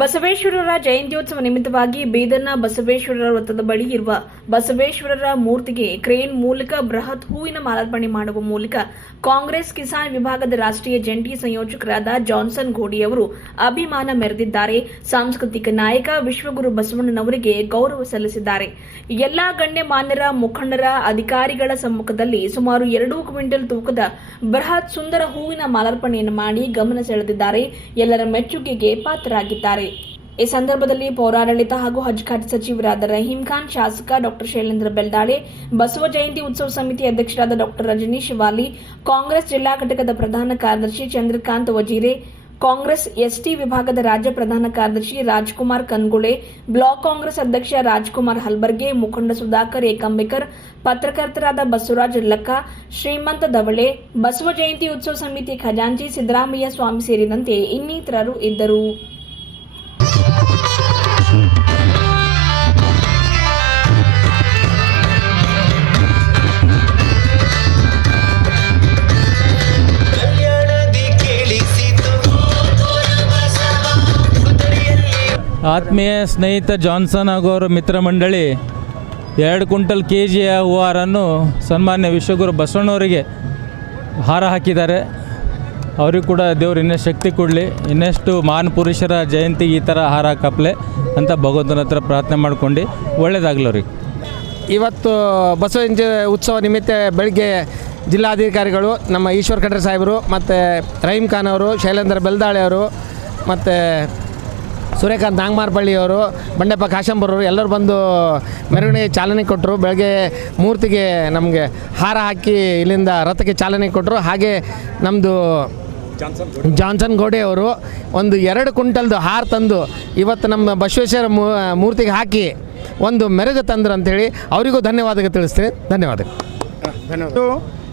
ಬಸವೇಶ್ವರರ ಜಯಂತ್ಯೋತ್ಸವ ನಿಮಿತ್ತವಾಗಿ ಬೀದರ್ನ ಬಸವೇಶ್ವರರ ವೃತ್ತದ ಬಳಿ ಇರುವ ಬಸವೇಶ್ವರರ ಮೂರ್ತಿಗೆ ಕ್ರೇನ್ ಮೂಲಕ ಬೃಹತ್ ಹೂವಿನ ಮಾಲಾರ್ಪಣೆ ಮಾಡುವ ಮೂಲಕ ಕಾಂಗ್ರೆಸ್ ಕಿಸಾನ್ ವಿಭಾಗದ ರಾಷ್ಟ್ರೀಯ ಜಂಟಿ ಸಂಯೋಜಕರಾದ ಜಾನ್ಸನ್ ಘೋಡಿ ಅವರು ಅಭಿಮಾನ ಮೆರೆದಿದ್ದಾರೆ. ಸಾಂಸ್ಕೃತಿಕ ನಾಯಕ ವಿಶ್ವಗುರು ಬಸವಣ್ಣನವರಿಗೆ ಗೌರವ ಸಲ್ಲಿಸಿದ್ದಾರೆ. ಎಲ್ಲಾ ಗಣ್ಯಮಾನ್ಯರ, ಮುಖಂಡರ, ಅಧಿಕಾರಿಗಳ ಸಮ್ಮುಖದಲ್ಲಿ ಸುಮಾರು 2 ಕ್ವಿಂಟಲ್ ತೂಕದ ಬೃಹತ್ ಸುಂದರ ಹೂವಿನ ಮಾಲಾರ್ಪಣೆಯನ್ನು ಮಾಡಿ ಗಮನ ಸೆಳೆದಿದ್ದಾರೆ. ಎಲ್ಲರ ಮೆಚ್ಚುಗೆಗೆ ಪಾತ್ರರಾಗಿದ್ದಾರೆ. ಈ ಸಂದರ್ಭದಲ್ಲಿ ಪೌರಾಡಳಿತ ಹಾಗೂ ಹಜ್ ಖಾತೆ ಸಚಿವರಾದ ರಹೀಂ ಖಾನ್, ಶಾಸಕ ಡಾ ಶೈಲೇಂದ್ರ ಬೆಲ್ದಾಳೆ, ಬಸವ ಜಯಂತಿ ಉತ್ಸವ ಸಮಿತಿ ಅಧ್ಯಕ್ಷರಾದ ಡಾ ರಜನೀಶ್ ವಾಲಿ, ಕಾಂಗ್ರೆಸ್ ಜಿಲ್ಲಾ ಘಟಕದ ಪ್ರಧಾನ ಕಾರ್ಯದರ್ಶಿ ಚಂದ್ರಕಾಂತ್ ವಜೀರೆ, ಕಾಂಗ್ರೆಸ್ ಎಸ್ಟಿ ವಿಭಾಗದ ರಾಜ್ಯ ಪ್ರಧಾನ ಕಾರ್ಯದರ್ಶಿ ರಾಜ್ಕುಮಾರ್ ಕನ್ಗುಳೆ, ಬ್ಲಾಕ್ ಕಾಂಗ್ರೆಸ್ ಅಧ್ಯಕ್ಷ ರಾಜ್ಕುಮಾರ್ ಹಲ್ಬರ್ಗೆ, ಮುಖಂಡ ಸುಧಾಕರ್ ಏಕಂಬೇಕರ್, ಪತ್ರಕರ್ತರಾದ ಬಸವರಾಜ್ ಲಕ್ಕ, ಶ್ರೀಮಂತ ದವಳೆ, ಬಸವ ಜಯಂತಿ ಉತ್ಸವ ಸಮಿತಿ ಖಜಾಂಚಿ ಸಿದ್ದರಾಮಯ್ಯ ಸ್ವಾಮಿ ಸೇರಿದಂತೆ ಇನ್ನಿತರರು ಇದ್ದರು. ಆತ್ಮೀಯ ಸ್ನೇಹಿತ ಜಾನ್ಸನ್ ಹಾಗೂ ಅವರ ಮಿತ್ರ ಮಂಡಳಿ 2 ಕ್ವಿಂಟಲ್ ಕೆಜಿಯ ಹೂವಾರನ್ನು ಸನ್ಮಾನ್ಯ ವಿಶ್ವಗುರು ಬಸವಣ್ಣವರಿಗೆ ಹಾರ ಹಾಕಿದ್ದಾರೆ. ಅವ್ರಿಗೆ ಕೂಡ ದೇವರು ಇನ್ನಷ್ಟು ಶಕ್ತಿ ಕೊಡಲಿ, ಇನ್ನಷ್ಟು ಮಹಾನ್ ಪುರುಷರ ಜಯಂತಿಗೆ ಈ ಥರ ಹಾರ ಹಾಕಪ್ಲೆ ಅಂತ ಭಗವಂತನ ಹತ್ರ ಪ್ರಾರ್ಥನೆ ಮಾಡ್ಕೊಂಡು ಒಳ್ಳೇದಾಗಲಿ ಅವ್ರಿಗೆ. ಇವತ್ತು ಬಸವ ಜಯಂತಿ ಉತ್ಸವ ನಿಮಿತ್ತ ಬೆಳಗ್ಗೆ ಜಿಲ್ಲಾಧಿಕಾರಿಗಳು ನಮ್ಮ ಈಶ್ವರ್ ಖಂಡ್ರೆ ಸಾಹೇಬರು ಮತ್ತು ರಹೀಂ ಖಾನ್ ಅವರು, ಶೈಲೇಂದ್ರ ಬೆಲ್ದಾಳೆ ಅವರು ಮತ್ತು ಸೂರ್ಯಕಾಂತ್ ನಾಗಮಾರಪಳ್ಳಿಯವರು, ಬಂಡೆಪ್ಪ ಕಾಶಂಬರವರು ಎಲ್ಲರೂ ಬಂದು ಮೆರವಣಿಗೆ ಚಾಲನೆ ಕೊಟ್ಟರು. ಬೆಳಗ್ಗೆ ಮೂರ್ತಿಗೆ ನಮಗೆ ಹಾರ ಹಾಕಿ ಇಲ್ಲಿಂದ ರಥಕ್ಕೆ ಚಾಲನೆ ಕೊಟ್ಟರು. ಹಾಗೆ ನಮ್ಮದು ಜಾನ್ಸನ್ ಘೋಡೆ ಅವರು ಒಂದು 2 ಕ್ವಿಂಟಲ್ದು ಹಾರ ತಂದು ಇವತ್ತು ನಮ್ಮ ಬಸವೇಶ್ವರ ಮೂರ್ತಿಗೆ ಹಾಕಿ ಒಂದು ಮೆರುಗು ತಂದರು ಅಂಥೇಳಿ ಅವರಿಗೂ ಧನ್ಯವಾದ ತಿಳಿಸ್ತೀನಿ. ಧನ್ಯವಾದ.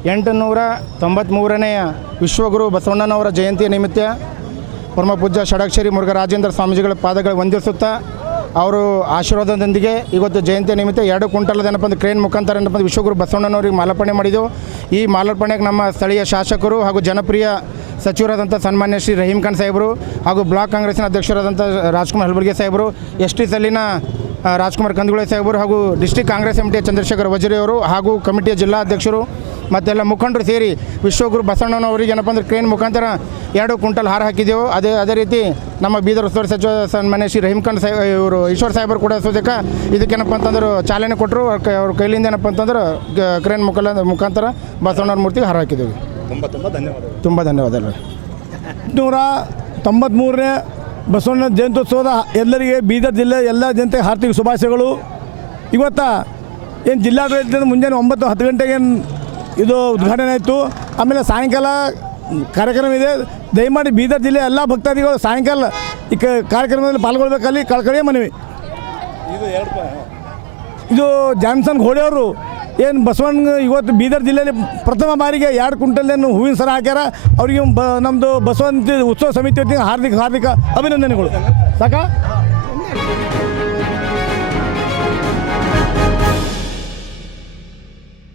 893ನೇ ವಿಶ್ವಗುರು ಬಸವಣ್ಣನವರ ಜಯಂತಿಯ ನಿಮಿತ್ತ ಪರಮ ಪೂಜ್ಯ ಷಡಕ್ಷರಿ ಮುರುಘರಾಜೇಂದ್ರ ಸ್ವಾಮೀಜಿಗಳ ಪಾದಗಳು ವಂದಿಸುತ್ತಾ ಅವರು ಆಶೀರ್ವಾದದೊಂದಿಗೆ ಇವತ್ತು ಜಯಂತಿಯ ನಿಮಿತ್ತ 2 ಕ್ವಿಂಟಲ್ ಏನಪ್ಪ ಅಂದ್ರೆ ಕ್ರೇನ್ ಮುಖಾಂತರ ಏನಪ್ಪ ವಿಶ್ವಗುರು ಬಸವಣ್ಣನವರಿಗೆ ಮಾಲಾರ್ಪಣೆ ಮಾಡಿದೆವು. ಈ ಮಾಲಾರ್ಪಣೆಗೆ ನಮ್ಮ ಸ್ಥಳೀಯ ಶಾಸಕರು ಹಾಗೂ ಜನಪ್ರಿಯ ಸಚಿವರಾದಂಥ ಸನ್ಮಾನ್ಯ ಶ್ರೀ ರಹೀಂ ಖಾನ್ ಸಾಹೇಬರು ಹಾಗೂ ಬ್ಲಾಕ್ ಕಾಂಗ್ರೆಸ್ಸಿನ ಅಧ್ಯಕ್ಷರಾದಂಥ ರಾಜ್ಕುಮಾರ್ ಹಲ್ಬರ್ಗೆ ಸಾಹೇಬರು, ಎಸ್ಟಿ ಸೆಲ್ಲಿನ ರಾಜ್ಕುಮಾರ್ ಕಂದುಗುಳೆ ಸಾಹೇಬರು ಹಾಗೂ ಡಿಸ್ಟ್ರಿಕ್ಟ್ ಕಾಂಗ್ರೆಸ್ ಕಮಿಟಿಯ ಚಂದ್ರಶೇಖರ್ ವಜೀರೆ ಅವರು ಹಾಗೂ ಕಮಿಟಿಯ ಜಿಲ್ಲಾಧ್ಯಕ್ಷರು ಮತ್ತೆಲ್ಲ ಮುಖಂಡರು ಸೇರಿ ವಿಶ್ವಗುರು ಬಸವಣ್ಣನವರಿಗೆ ಏನಪ್ಪ ಅಂದ್ರೆ ಕ್ರೇನ್ ಮುಖಾಂತರ 2 ಕ್ವಿಂಟಲ್ ಹಾರ ಹಾಕಿದೆವು. ಅದೇ ರೀತಿ ನಮ್ಮ ಬೀದರ್ ಉಸ್ತುವಾರಿ ಸಚಿವ ಸನ್ಮಾನ್ಯ ಶ್ರೀ ರಹೀಂ ಖಾನ್ ಸಾಹೇಬ್ ಇವರು ಈಶ್ವರ್ ಸಾಹೇಬರು ಕೂಡ ಸೋದಕ್ಕೆ ಇದಕ್ಕೇನಪ್ಪ ಅಂತಂದ್ರೆ ಚಾಲನೆ ಕೊಟ್ಟರು. ಅವ್ರ ಕೈಲಿಂದ ಏನಪ್ಪ ಅಂತಂದ್ರೆ ಕ್ರೇನ್ ಮುಖಾಂತರ ಬಸವಣ್ಣವ್ರ ಮೂರ್ತಿಗೆ ಹಾರ ಹಾಕಿದ್ದೇವೆ. ತುಂಬ ಧನ್ಯವಾದಗಳು. 893ನೇ ಬಸವಣ್ಣ ಜಯಂತ್ಯೋತ್ಸವದ ಎಲ್ಲರಿಗೆ ಬೀದರ್ ಜಿಲ್ಲೆ ಎಲ್ಲ ಜನತೆಗೆ ಹಾರ್ದಿಕ ಶುಭಾಶಯಗಳು. ಇವತ್ತು ಏನು ಜಿಲ್ಲಾಡಳಿತದಿಂದ ಮುಂಜಾನೆ 9-10 ಗಂಟೆಗೆ ಇದು ಉದ್ಘಾಟನೆ ಆಯಿತು. ಆಮೇಲೆ ಸಾಯಂಕಾಲ ಕಾರ್ಯಕ್ರಮ ಇದೆ. ದಯಮಾಡಿ ಬೀದರ್ ಜಿಲ್ಲೆಯ ಎಲ್ಲ ಭಕ್ತಾದಿಗಳು ಸಾಯಂಕಾಲ ಈ ಕಾರ್ಯಕ್ರಮದಲ್ಲಿ ಪಾಲ್ಗೊಳ್ಬೇಕಲ್ಲಿ ಕಳಕಳಿಯ ಮನವಿ. ಇದು ಜಾನ್ಸನ್ ಘೋಡೆ ಅವರು ಏನು ಬಸವಣ್ಣ ಇವತ್ತು ಬೀದರ್ ಜಿಲ್ಲೆಯಲ್ಲಿ ಪ್ರಥಮ ಬಾರಿಗೆ 2 ಕ್ವಿಂಟಲ್ ಹೂವಿನ ಸರ ಹಾಕ್ಯಾರ. ಅವರಿಗೆ ನಮ್ಮದು ಬಸವಂತಿ ಉತ್ಸವ ಸಮಿತಿ ಹಾರ್ದಿಕ ಅಭಿನಂದನೆಗಳು. ಸಾಕಾ?